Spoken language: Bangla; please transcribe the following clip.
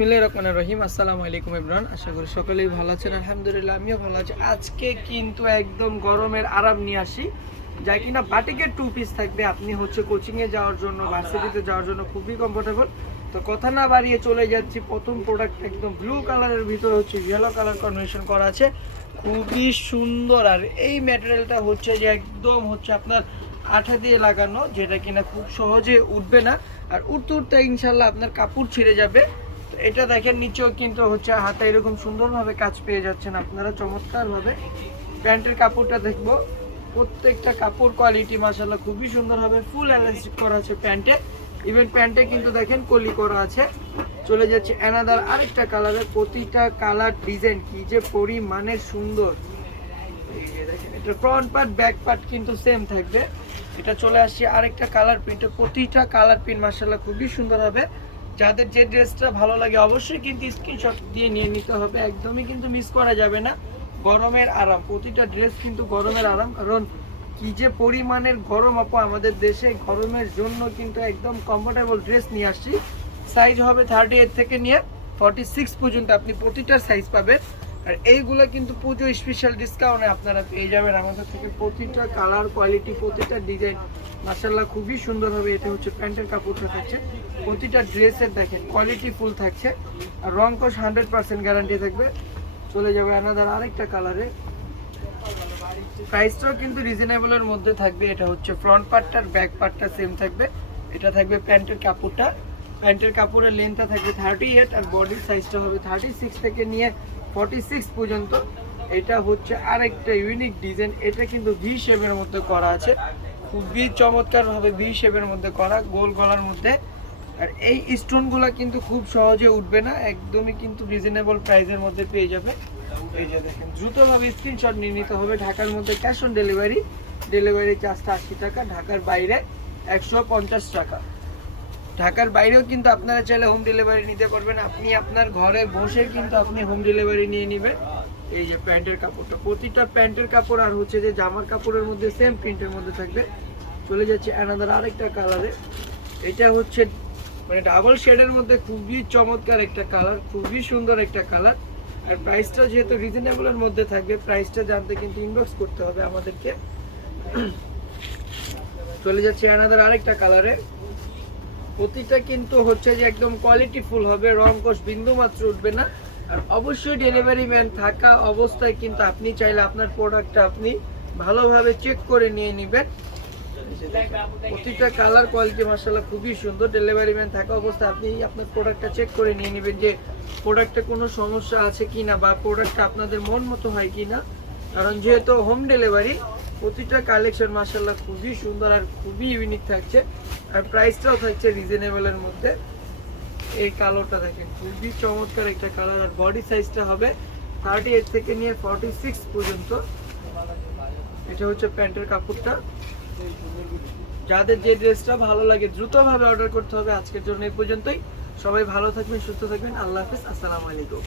বিসমিল্লাহ রহমান রহিম। আসসালামু আলাইকুম ইমরান আশা করি সকলেই ভালো আছেন। আলহামদুলিল্লাহ আমিও ভালো আছি। আজকে কিন্তু একদম গরমের আরাম নিয়ে আসি। যা কিনা বাটিকের টু পিস থাকবে। আপনি হচ্ছে কোচিংয়ে যাওয়ার জন্য ভার্সিটিতে যাওয়ার জন্য খুবই কমফোর্টেবল তো কথা না বাড়িয়ে চলে যাচ্ছি। প্রথম প্রোডাক্ট একদম ব্লু কালারের ভিতরে হচ্ছে ইয়েলো কালার কম্বিনেশন করা আছে। খুবই সুন্দর। আর এই ম্যাটেরিয়ালটা হচ্ছে যে একদম হচ্ছে আপনার আঠা দিয়ে লাগানো যেটা কিনা খুব সহজে উঠবে না। আর উঠতে উঠতে ইনশাল্লাহ আপনার কাপড় ছিঁড়ে যাবে। এটা দেখেন, নিচেও কিন্তু হচ্ছে হাতে এরকম সুন্দরভাবে কাজ পেয়ে যাচ্ছেন আপনারা, চমৎকারভাবে। প্যান্টের কাপড়টা দেখব। প্রত্যেকটা কাপড় কোয়ালিটি মাসাল্লাহ খুবই সুন্দর হবে। ফুল এলাস্টিক করা আছে প্যান্টে। ইভেন প্যান্টে কিন্তু দেখেন কলি করা আছে। চলে যাচ্ছে অ্যানাদার আরেকটা কালারের প্রতিটা কালার ডিজাইন কি যে পরিমাণে সুন্দর। এটা ফ্রন্ট পার্ট ব্যাক পার্ট কিন্তু সেম থাকবে। এটা চলে আসছে আরেকটা কালার প্রিন্ট প্রতিটা কালার প্রিন্ট মার্শাল্লাহ খুবই সুন্দর হবে। যাদের যে ড্রেসটা ভালো লাগে অবশ্যই কিন্তু স্ক্রিনশট দিয়ে নিয়ে নিতে হবে। একদমই কিন্তু মিস করা যাবে না। গরমের আরাম, প্রতিটা ড্রেস কিন্তু গরমের আরাম। কারণ কি যে পরিমাণের গরম আপু আমাদের দেশে, গরমের জন্য কিন্তু একদম কমফোর্টেবল ড্রেস নিয়ে আসছি। সাইজ হবে থার্টি এইট থেকে নিয়ে ফর্টি সিক্স পর্যন্ত আপনি প্রতিটা সাইজ পাবেন। আর এইগুলো কিন্তু পুজো স্পেশাল ডিসকাউন্টে আপনারা পেয়ে যাবেন। আমাদের থেকে প্রতিটা কালার কোয়ালিটি প্রতিটা ডিজাইন মার্শাল্লাহ খুবই সুন্দর হবে। এটা হচ্ছে প্যান্টের কাপড়টা থাকছে। প্রতিটা ড্রেসের দেখেন কোয়ালিটি ফুল থাকছে। আর রং কোশ হান্ড্রেড পার্সেন্ট গ্যারান্টি থাকবে। চলে যাবে অ্যানাদার আরেকটা কালারে প্রাইসটাও কিন্তু রিজনেবলের মধ্যে থাকবে। এটা হচ্ছে ফ্রন্ট পার্টটার ব্যাক পার্টটা সেম থাকবে। এটা থাকবে প্যান্টের কাপড়টা। প্যান্টের কাপড়ের লেন্থটা থাকবে থার্টি এইট আর বডির সাইজটা হবে থার্টি সিক্স থেকে নিয়ে সিক্স পর্যন্ত, এটা হচ্ছে আরেকটা ইউনিক ডিজাইন এটা কিন্তু ভি শেপের মধ্যে করা আছে। খুবই চমৎকারভাবে ভি শেপের মধ্যে করা, গোল গলার মধ্যে। আর এই স্টোনগুলো কিন্তু খুব সহজে উঠবে না, একদমই কিন্তু রিজনেবল প্রাইসের মধ্যে পেয়ে যাবে। এই যে দেখেন, দ্রুতভাবে স্ক্রিনশট নিয়ে নিতে হবে। ঢাকার মধ্যে ক্যাশ অন ডেলিভারি ডেলিভারি চার্জটা আশি টাকা, ঢাকার বাইরে একশো পঞ্চাশ টাকা। ঢাকার বাইরেও কিন্তু আপনারা চাইলে হোম ডেলিভারি নিতে পারবেন। আপনি আপনার ঘরে বসে কিন্তু আপনি হোম ডেলিভারি নিয়ে নেবেন। এই যে প্যান্টের কাপড়টা, প্রতিটা প্যান্টের কাপড় আর হচ্ছে যে জামার কাপড়ের মধ্যে সেম প্রিন্টের মধ্যে থাকবে। চলে যাচ্ছে অ্যানাদার আরেকটা কালারে এটা হচ্ছে মানে ডাবল শেডের মধ্যে খুবই চমৎকার একটা কালার খুবই সুন্দর একটা কালার আর প্রাইসটা যেহেতু রিজনেবলের মধ্যে থাকবে প্রাইসটা জানতে কিন্তু ইনবক্স করতে হবে আমাদেরকে। চলে যাচ্ছে অ্যানাদার আরেকটা কালারে প্রতিটা কিন্তু হচ্ছে যে একদম কোয়ালিটি ফুল হবে, রং কোষ বিন্দু মাত্র উঠবে না। আর অবশ্যই ডেলিভারি ম্যান থাকা অবস্থায় কিন্তু আপনি চাইলে আপনার প্রোডাক্টটা আপনি ভালোভাবে চেক করে নিয়ে নেবেন। প্রতিটা কালার কোয়ালিটি মাসাল্লাহ খুবই সুন্দর। ডেলিভারি ম্যান থাকা অবস্থায় আপনি আপনার প্রোডাক্টটা চেক করে নিয়ে নেবেন যে প্রোডাক্টে কোনো সমস্যা আছে কি না বা প্রোডাক্টটা আপনাদের মন মতো হয় কি না কারণ যেহেতু হোম ডেলিভারি প্রতিটা কালেকশন মাসাল্লাহ খুবই সুন্দর আর খুবই ইউনিক থাকছে। আর প্রাইসটাও থাকছে রিজনেবলের মধ্যে। এই কালোটা দেখেন, খুবই চমৎকার একটা কালার আর বডি সাইজটা হবে থার্টি এইট থেকে নিয়ে ফর্টি সিক্স পর্যন্ত। এটা হচ্ছে প্যান্টের কাপড়টা। যাদের যে ড্রেসটা ভালো লাগে, দ্রুতভাবে অর্ডার করতে হবে। আজকের জন্য এই পর্যন্তই। সবাই ভালো থাকবেন, সুস্থ থাকবেন। আল্লাহ হাফিজ। আসসালামু আলাইকুম।